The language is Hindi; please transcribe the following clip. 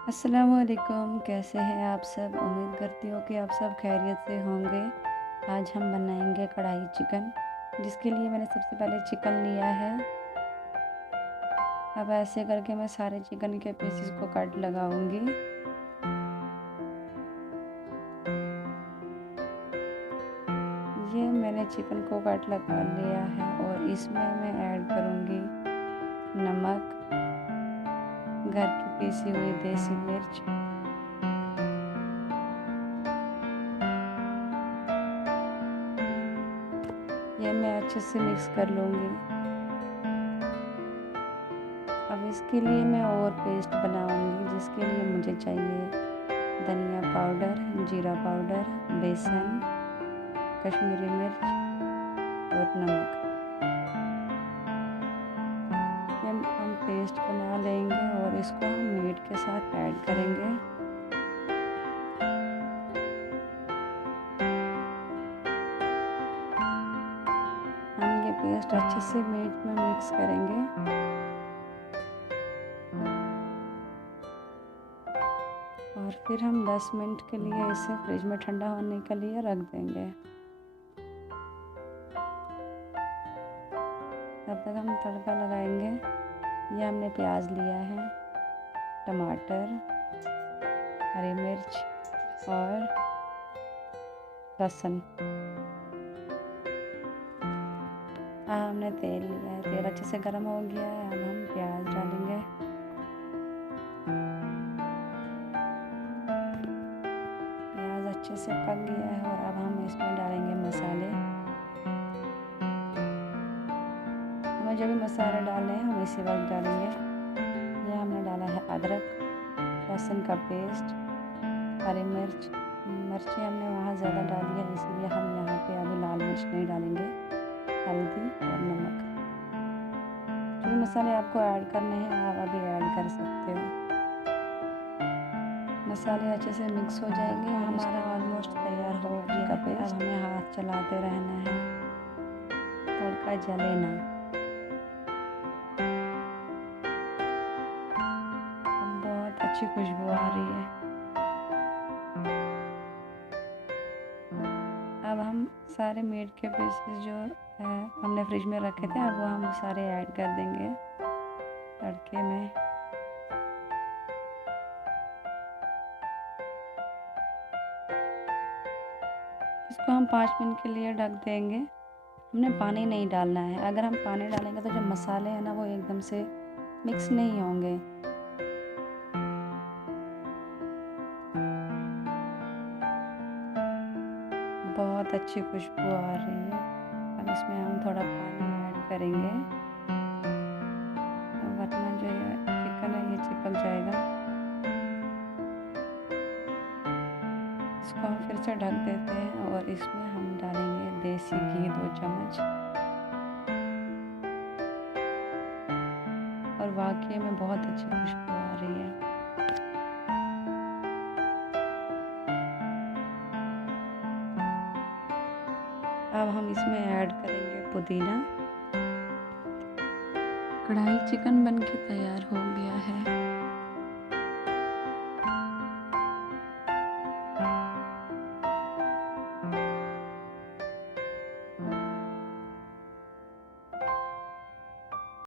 अस्सलामुअलैकुम, कैसे हैं आप सब? उम्मीद करती हूँ कि आप सब खैरियत से होंगे। आज हम बनाएंगे कढ़ाई चिकन, जिसके लिए मैंने सबसे पहले चिकन लिया है। अब ऐसे करके मैं सारे चिकन के पीसेस को कट लगाऊंगी। ये मैंने चिकन को कट लगा लिया है और इसमें मैं ऐड करूँगी नमक, घर की पीसी हुई देसी मिर्च, ये मैं अच्छे से मिक्स कर लूँगी। अब इसके लिए मैं और पेस्ट बनाऊँगी, जिसके लिए मुझे चाहिए धनिया पाउडर, जीरा पाउडर, बेसन, कश्मीरी मिर्च और नमक। ये हम पेस्ट बना लेंगे और इसको हम मीट के साथ ऐड करेंगे। हम ये पेस्ट अच्छे से मीट में मिक्स करेंगे और फिर हम 10 मिनट के लिए इसे फ्रिज में ठंडा होने के लिए रख देंगे। तब तक हम तड़का लगाएंगे। ये हमने प्याज लिया है, टमाटर, हरी मिर्च और लहसुन। हमने तेल लिया है, तेल अच्छे से गर्म हो गया है। अब हम प्याज डालेंगे। प्याज अच्छे से पक गया है और अब हम इसमें डालेंगे मसाले। हमें जो भी मसाले डालने हैं हम इसी वक्त डालेंगे। यह हमने डाला है अदरक, लहसुन का पेस्ट, हरी मिर्ची हमने वहाँ ज़्यादा डाली है, इसलिए हम यहाँ पे अभी लाल मिर्च नहीं डालेंगे। हल्दी और नमक। जो मसाले आपको ऐड करने हैं आप अभी ऐड कर सकते हो। मसाले अच्छे से मिक्स हो जाएंगे। हमारा ऑलमोस्ट तैयार हो गया पेस्ट। अब हमें हाथ चलाते रहना है, तड़का जले ना। अब बहुत अच्छी खुशबू आ रही है। अब हम सारे मीट के पीसेस जो है हमने फ्रिज में रखे थे, अब वो हम सारे ऐड कर देंगे तड़के में। इसको हम 5 मिनट के लिए ढक देंगे। हमने पानी नहीं डालना है। अगर हम पानी डालेंगे तो जो मसाले हैं ना वो एकदम से मिक्स नहीं होंगे। बहुत अच्छी खुशबू आ रही है। अब इसमें हम थोड़ा पानी ऐड करेंगे, वरना जो ये चिकन है ये चिपक जाएगा। इसको हम फिर से ढक देते हैं और इसमें हम डालेंगे देसी घी 2 चम्मच। और वाकई में बहुत अच्छी खुशबू आ रही है। अब हम इसमें ऐड करेंगे पुदीना। कढ़ाई चिकन बनके तैयार हो गया है।